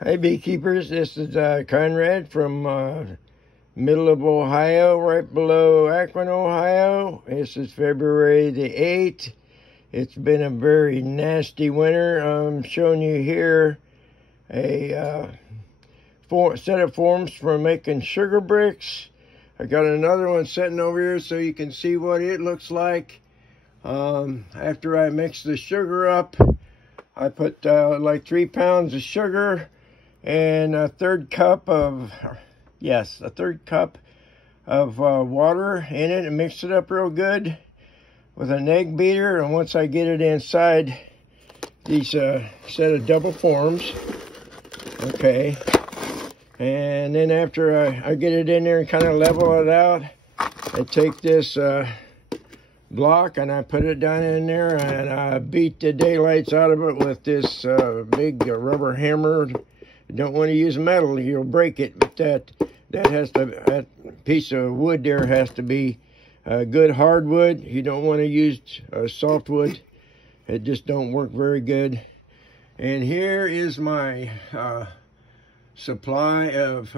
Hi beekeepers, this is Conrad from middle of Ohio, right below Akron, Ohio. This is February the 8th. It's been a very nasty winter. I'm showing you here a set of forms for making sugar bricks. I got another one sitting over here so you can see what it looks like. After I mix the sugar up, I put like 3 pounds of sugar and a third cup of water in it and mix it up real good with an egg beater. And once I get it inside these set of double forms, okay, and then after I get it in there and kind of level it out, I take this block and I put it down in there and I beat the daylights out of it with this big rubber hammer. You don't want to use metal, you'll break it, but that piece of wood there has to be good hardwood. You don't want to use softwood. It just don't work very good. And here is my supply of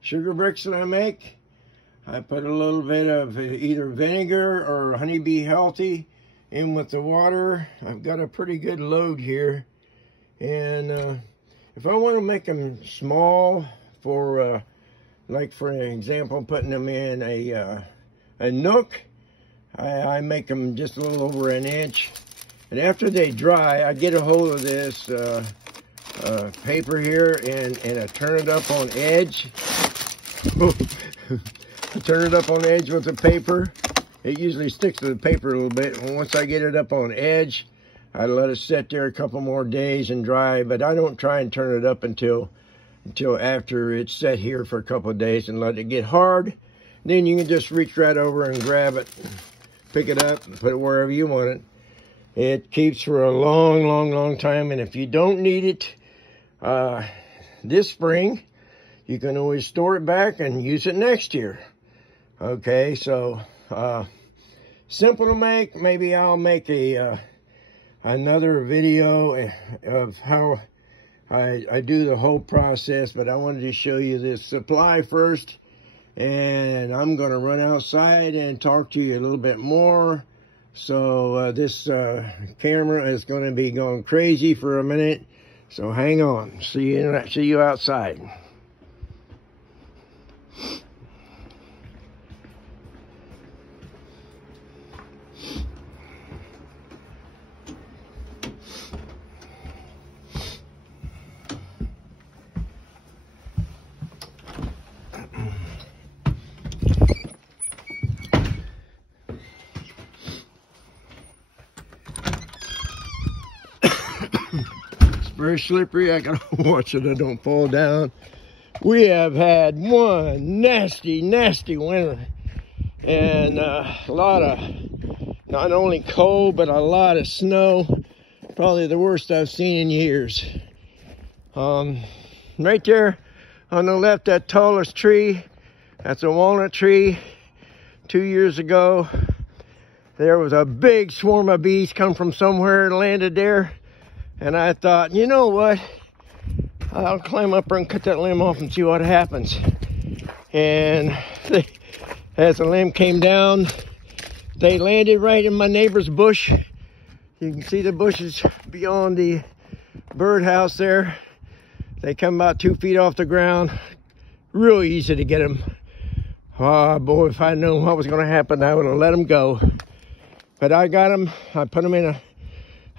sugar bricks that I make. I put a little bit of either vinegar or Honeybee Healthy in with the water. I've got a pretty good load here. And if I want to make them small for, like for example, putting them in a nook, I make them just a little over an inch. And after they dry, I get a hold of this paper here and I turn it up on edge. I turn it up on edge with the paper. It usually sticks to the paper a little bit. And once I get it up on edge, I let it sit there a couple more days and dry, but I don't try and turn it up until after it's set here for a couple of days and let it get hard. Then you can just reach right over and grab it, pick it up, and put it wherever you want it. It keeps for a long, long, long time, and if you don't need it this spring, you can always store it back and use it next year. Okay, so simple to make. Maybe I'll make another video of how I do the whole process, but I wanted to show you this supply first, and I'm going to run outside and talk to you a little bit more. So this camera is going to be going crazy for a minute, so hang on. See you outside. Very slippery. I gotta watch it I don't fall down. We have had one nasty winter, and a lot of not only cold but a lot of snow. Probably the worst I've seen in years. Right there on the left, that tallest tree, that's a walnut tree. 2 years ago there was a big swarm of bees come from somewhere and landed there. And I thought, you know what? I'll climb up there and cut that limb off and see what happens. And as the limb came down, they landed right in my neighbor's bush. You can see the bushes beyond the birdhouse there. They come about 2 feet off the ground. Real easy to get them. Oh boy, if I'd known what was going to happen, I would have let them go. But I got them. I put them in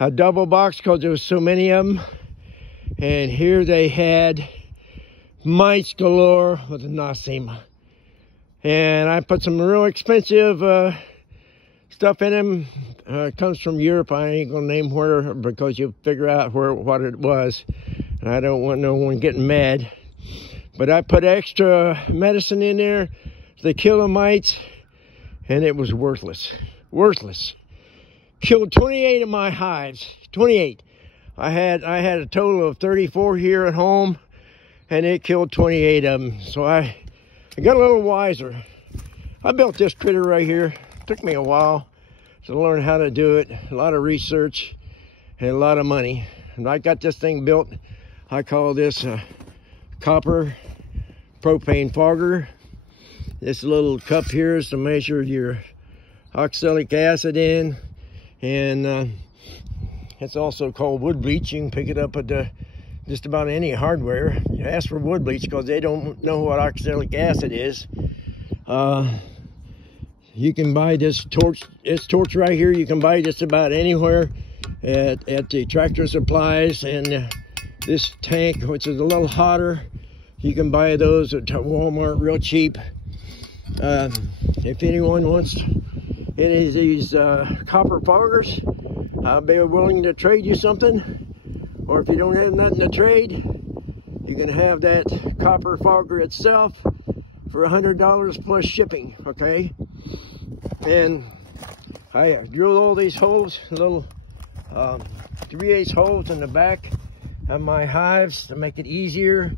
a double box because there was so many of them, and here they had mites galore with the Nosema. And I put some real expensive stuff in them. It comes from Europe. I ain't gonna name where because you'll figure out what it was, and I don't want no one getting mad. But I put extra medicine in there to kill the mites, and it was worthless. Killed 28 of my hives. 28. I had a total of 34 here at home, and it killed 28 of them. So I got a little wiser. I built this critter right here. It took me a while to learn how to do it. A lot of research and a lot of money. And I got this thing built. I call this a copper propane fogger. This little cup here is to measure your oxalic acid in, and it's also called wood bleach. You can pick it up at just about any hardware. You ask for wood bleach because they don't know what oxalic acid is. You can buy this torch right here. You can buy just about anywhere at the Tractor Supplies, and this tank, which is a little hotter, you can buy those at Walmart real cheap. If anyone wants any of these copper foggers, I'll be willing to trade you something. Or if you don't have nothing to trade, you can have that copper fogger itself for $100 plus shipping, okay? And I drilled all these holes, little 3/8 holes in the back of my hives to make it easier.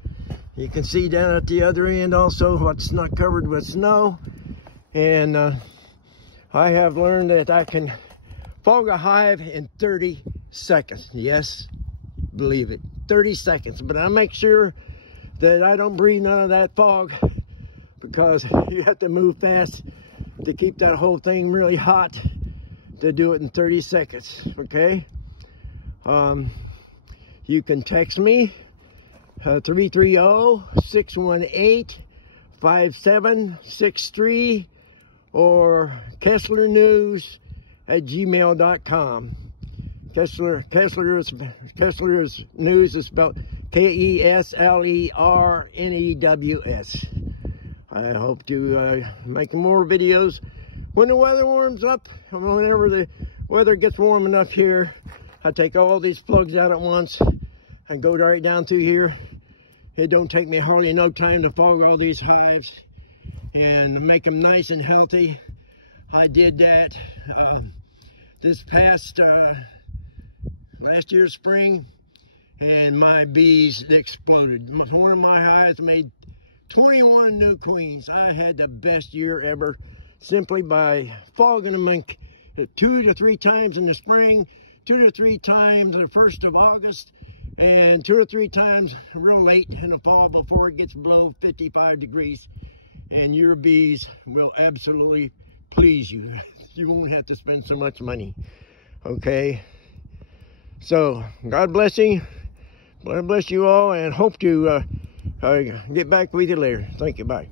You can see down at the other end also what's not covered with snow. And I have learned that I can fog a hive in 30 seconds. Yes, believe it, 30 seconds. But I make sure that I don't breathe none of that fog, because you have to move fast to keep that whole thing really hot to do it in 30 seconds, okay? You can text me 330-618-5763 or KesslerNews@gmail.com. Kessler's News is spelled K-E-S-L-E-R-N-E-W-S. I hope to make more videos when the weather warms up. Whenever the weather gets warm enough here, I take all these plugs out at once and go right down through here. It don't take me hardly no time to fog all these hives and make them nice and healthy. I did that this past last year's spring, and my bees exploded. One of my hives made 21 new queens. I had the best year ever simply by fogging them 2 to 3 times in the spring, 2 to 3 times the 1st of August, and 2 or 3 times real late in the fall before it gets below 55 degrees. And your bees will absolutely please you. You won't have to spend so much money, okay? So God bless you. God bless you all, and hope to get back with you later. Thank you. Bye.